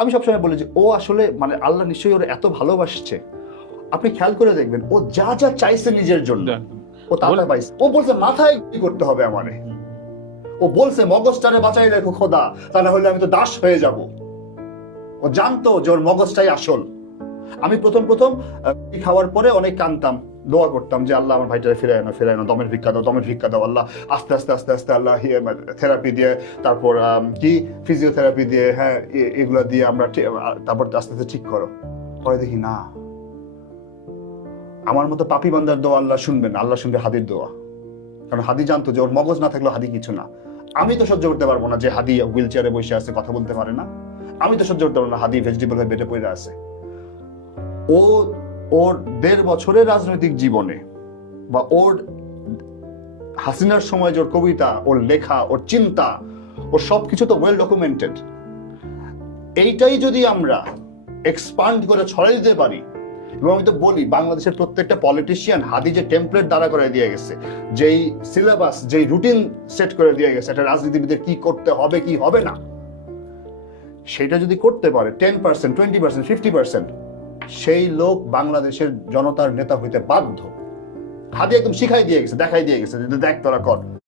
আমি সবসময় বলি যে ও আসলে মানে আল্লাহ নিশ্চয়ই ওর এত ভালোবাসছে। আপনি খেয়াল করে দেখবেন ও যা যা চাইছে নিজের জন্য ও তা তা পাইছে। ও বলছে মাথায় কি করতে হবে আমারে, ও বলছে মগজটারে বাঁচাই রেখো খোদা, তা না হলে আমি তো দাস হয়ে যাব। ও জানতো যে ওর মগজটাই আসল। আমি প্রথম খাওয়ার পরে অনেক কাঁদতাম, দোয়া করতাম যে আল্লাহ আমার ভাইটারে ফিরায় না, দমের ভিক্ষা দাও আল্লাহ। আস্তে আস্তে আল্লাহ থেরাপি দিয়ে, তারপর কি ফিজিওথেরাপি দিয়ে, হ্যাঁ এগুলা দিয়ে আমরা তারপর আস্তে আস্তে ঠিক করো। পরে দেখি না, আমার মতো পাপি বান্দার দোয়া আল্লাহ শুনবেন, আল্লাহ শুনবে হাদির দোয়া। কারণ হাদি জানতো যে ওর মগজ না থাকলেও হাদি কিছু না। আমি তো সহ্য করতে পারবো না যে হাদি হুইল চেয়ারে বসে আছে, কথা বলতে পারে না। আমি তো সহ্য করতে পারবো না হাদি ভেজিটেবল হয়ে বেটে পড়ে আছে। ও ওর 1.5 বছরের রাজনৈতিক জীবনে বা ওর হাসিনার সময় যে ওর কবিতা, ওর লেখা, ওর চিন্তা, ওর সবকিছু তো ওয়েল ডকুমেন্টেড। এইটাই যদি আমরা এক্সপান্ড করে ছড়াই দিতে পারি, এবং আমি তো বলি বাংলাদেশের প্রত্যেকটা পলিটিশিয়ান হাদি যে টেমপ্লেট দ্বারা করে দিয়ে গেছে, যেই সিলেবাস, যেই রুটিন সেট করে দিয়ে গেছে একটা রাজনীতিবিদের কি করতে হবে কি হবে না, সেটা যদি করতে পারে 10%, 20%, 50%, সেই লোক বাংলাদেশের জনতার নেতা হইতে বাধ্য। হাদি একদম শিখাই দিয়ে গেছে, দেখাই দিয়ে গেছে যে দেখ তোরা কর।